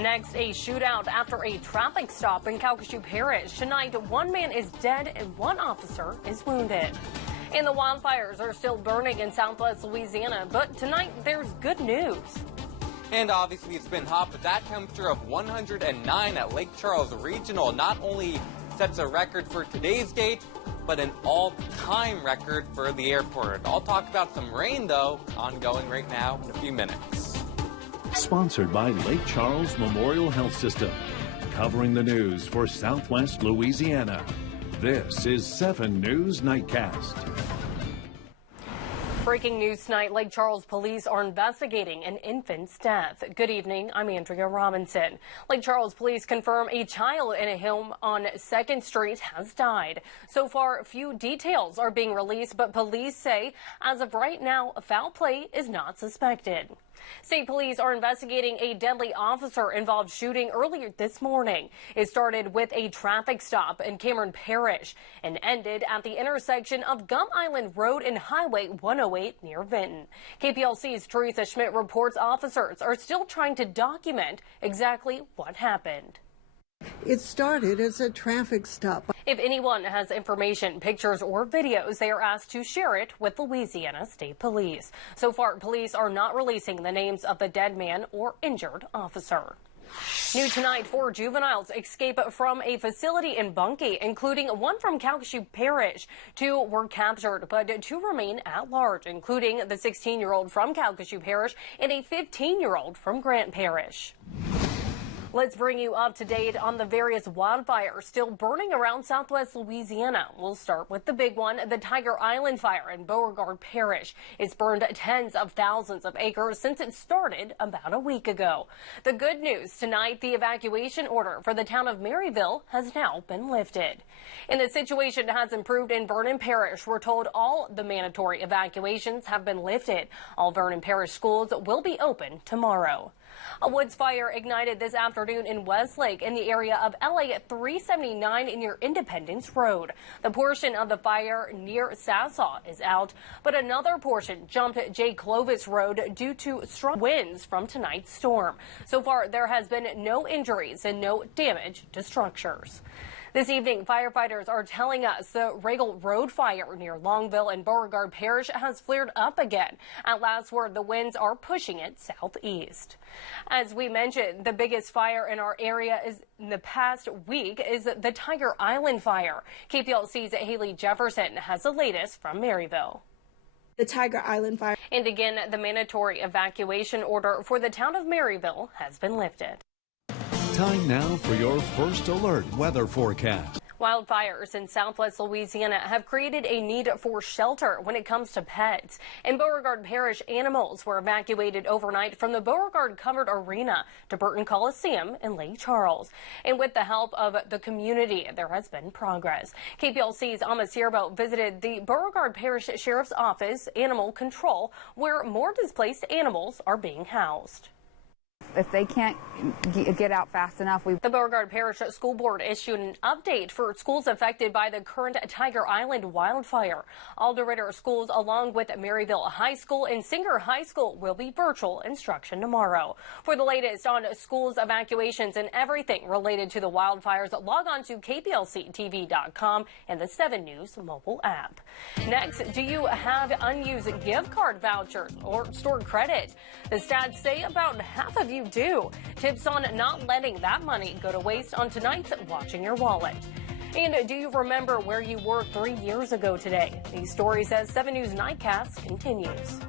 Next, a shootout after a traffic stop in Calcasieu Parish. Tonight, one man is dead and one officer is wounded. And the wildfires are still burning in southwest Louisiana, but tonight there's good news. And obviously it's been hot, but that temperature of 109 at Lake Charles Regional not only sets a record for today's date, but an all-time record for the airport. I'll talk about some rain, though, ongoing right now in a few minutes. Sponsored by Lake Charles Memorial Health System, covering the news for Southwest Louisiana. This is 7 News Nightcast. Breaking news tonight, Lake Charles police are investigating an infant's death. Good evening, I'm Andrea Robinson. Lake Charles police confirm a child in a home on 2nd Street has died. So far, few details are being released, but police say as of right now, foul play is not suspected. State police are investigating a deadly officer-involved shooting earlier this morning. It started with a traffic stop in Cameron Parish and ended at the intersection of Gum Island Road and Highway 108 near Vinton. KPLC's Teresa Schmidt reports officers are still trying to document exactly what happened. It started as a traffic stop. If anyone has information, pictures, or videos, they are asked to share it with Louisiana State Police. So far, police are not releasing the names of the dead man or injured officer. New tonight, 4 juveniles escape from a facility in Bunkie, including one from Calcasieu Parish. 2 were captured, but 2 remain at large, including the 16-year-old from Calcasieu Parish and a 15-year-old from Grant Parish. Let's bring you up to date on the various wildfires still burning around southwest Louisiana. We'll start with the big one, the Tiger Island fire in Beauregard Parish. It's burned tens of thousands of acres since it started about a week ago. The good news tonight, the evacuation order for the town of Maryville has now been lifted. And the situation has improved in Vernon Parish. We're told all the mandatory evacuations have been lifted. All Vernon Parish schools will be open tomorrow. A woods fire ignited this afternoon in Westlake in the area of LA 379 near Independence Road. The portion of the fire near Sassaw is out, but another portion jumped J. Clovis Road due to strong winds from tonight's storm. So far, there has been no injuries and no damage to structures. This evening, firefighters are telling us the Regal Road fire near Longville and Beauregard Parish has flared up again. At last word, the winds are pushing it southeast. As we mentioned, the biggest fire in our area is in the past week is the Tiger Island fire. KPLC's Haley Jefferson has the latest from Maryville. The Tiger Island fire. And again, the mandatory evacuation order for the town of Maryville has been lifted. Time now for your first alert weather forecast. Wildfires in southwest Louisiana have created a need for shelter when it comes to pets. In Beauregard Parish, animals were evacuated overnight from the Beauregard Covered Arena to Burton Coliseum in Lake Charles. And with the help of the community, there has been progress. KPLC's Amos Sierbo visited the Beauregard Parish Sheriff's Office Animal Control, where more displaced animals are being housed. If they can't get out fast enough, The Beauregard Parish School Board issued an update for schools affected by the current Tiger Island wildfire. All DeRidder schools, along with Maryville High School and Singer High School, will be virtual instruction tomorrow. For the latest on schools evacuations and everything related to the wildfires, log on to KPLCTV.com and the 7 News mobile app. Next, do you have unused gift card vouchers or stored credit? The stats say about half of you do. Tips on not letting that money go to waste on tonight's Watching Your Wallet. And do you remember where you were 3 years ago today? These stories as 7 News Nightcast continues.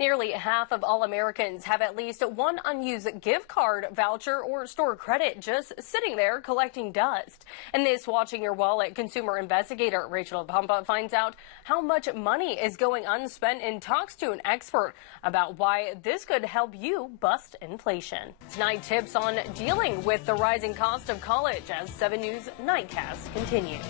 Nearly half of all Americans have at least one unused gift card, voucher, or store credit just sitting there collecting dust. And this Watching Your Wallet consumer investigator, Rachel Pumpa, finds out how much money is going unspent and talks to an expert about why this could help you bust inflation. Tonight, tips on dealing with the rising cost of college as 7 News Nightcast continues.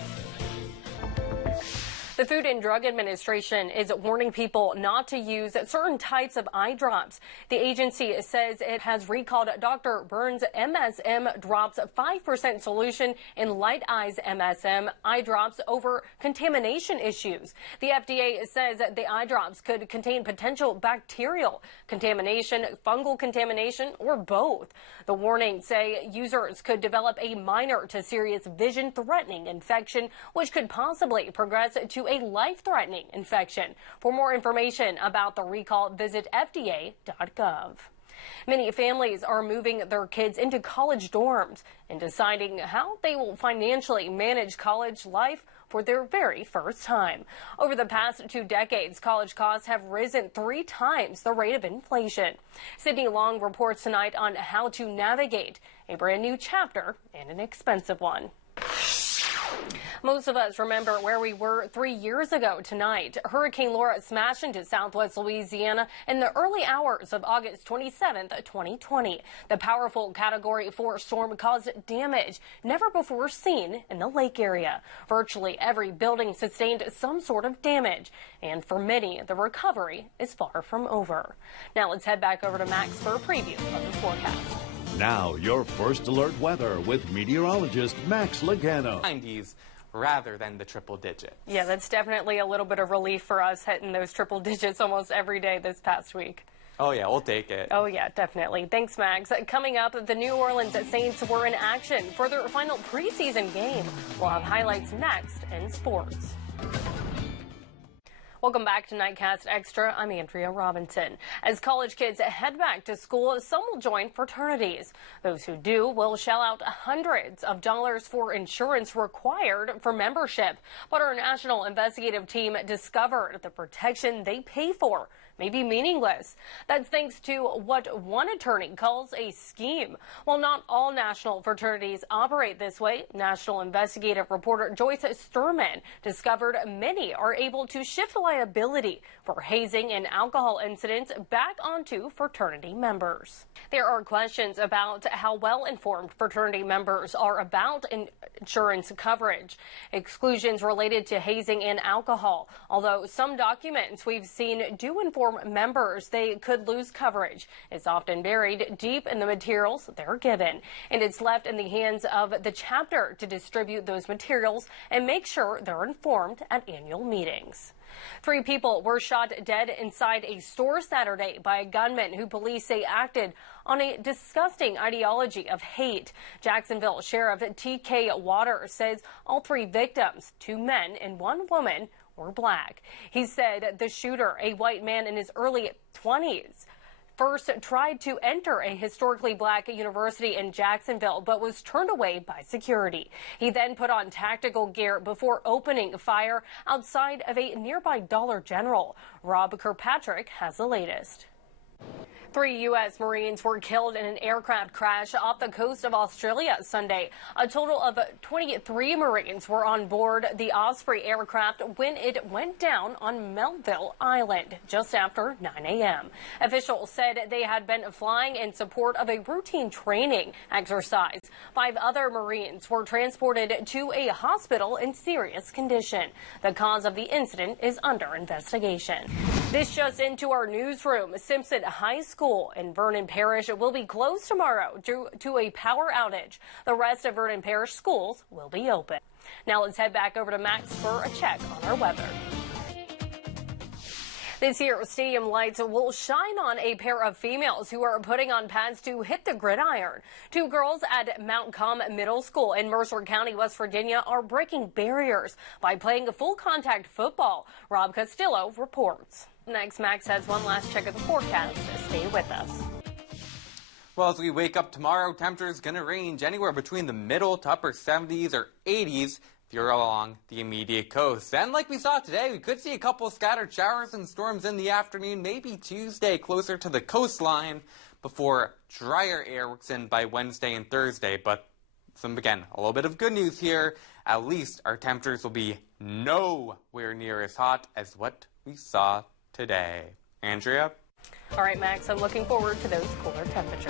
The The Food and Drug Administration is warning people not to use certain types of eye drops. The agency says it has recalled Dr. Burns' MSM drops 5% solution in Light Eyes MSM eye drops over contamination issues. The FDA says the eye drops could contain potential bacterial contamination, fungal contamination, or both. The warnings say users could develop a minor to serious vision-threatening infection, which could possibly progress to a life-threatening infection. For more information about the recall, visit FDA.gov. Many families are moving their kids into college dorms and deciding how they will financially manage college life for their very first time. Over the past 2 decades, college costs have risen 3 times the rate of inflation. Sydney Long reports tonight on how to navigate a brand new chapter and an expensive one. Most of us remember where we were 3 years ago tonight. Hurricane Laura smashed into southwest Louisiana in the early hours of August 27th, 2020. The powerful Category 4 storm caused damage never before seen in the lake area. Virtually every building sustained some sort of damage, and for many, the recovery is far from over. Now let's head back over to Max for a preview of the forecast. Now, your first alert weather with meteorologist Max Lagano. 90s rather than the triple digits. Yeah, that's definitely a little bit of relief for us hitting those triple digits almost every day this past week. Oh, yeah, we'll take it. Oh, yeah, definitely. Thanks, Max. Coming up, the New Orleans Saints were in action for their final preseason game. We'll have highlights next in sports. Welcome back to Nightcast Extra. I'm Andrea Robinson. As college kids head back to school, some will join fraternities. Those who do will shell out hundreds of dollars for insurance required for membership. But our national investigative team discovered the protection they pay for may be meaningless. That's thanks to what one attorney calls a scheme. While not all national fraternities operate this way, national investigative reporter Joyce Sturman discovered many are able to shift liability for hazing and alcohol incidents back onto fraternity members. There are questions about how well-informed fraternity members are about insurance coverage. Exclusions related to hazing and alcohol, although some documents we've seen do inform members they could lose coverage. It's often buried deep in the materials they're given, and it's left in the hands of the chapter to distribute those materials and make sure they're informed at annual meetings. 3 people were shot dead inside a store Saturday by a gunman who police say acted on a disgusting ideology of hate. Jacksonville Sheriff T.K. Waters says all 3 victims, 2 men and 1 woman, were black. He said the shooter, a white man in his early 20s, first tried to enter a historically black university in Jacksonville, but was turned away by security. He then put on tactical gear before opening fire outside of a nearby Dollar General. Rob Kirkpatrick has the latest. 3 U.S. Marines were killed in an aircraft crash off the coast of Australia Sunday. A total of 23 Marines were on board the Osprey aircraft when it went down on Melville Island just after 9 a.m. Officials said they had been flying in support of a routine training exercise. 5 other Marines were transported to a hospital in serious condition. The cause of the incident is under investigation. This just into our newsroom. Simpson High School in Vernon Parish will be closed tomorrow due to a power outage. The rest of Vernon Parish schools will be open. Now let's head back over to Max for a check on our weather. This year, stadium lights will shine on a pair of females who are putting on pads to hit the gridiron. 2 girls at Mount Com Middle School in Mercer County, West Virginia, are breaking barriers by playing full contact football. Rob Castillo reports. Next, Max has one last check of the forecast. Stay with us. Well, as we wake up tomorrow, temperatures going to range anywhere between the middle to upper 70s or 80s if you're along the immediate coast. And like we saw today, we could see a couple scattered showers and storms in the afternoon, maybe Tuesday closer to the coastline before drier air works in by Wednesday and Thursday. But again, a little bit of good news here. At least our temperatures will be nowhere near as hot as what we saw today. Andrea? All right, Max, I'm looking forward to those cooler temperatures.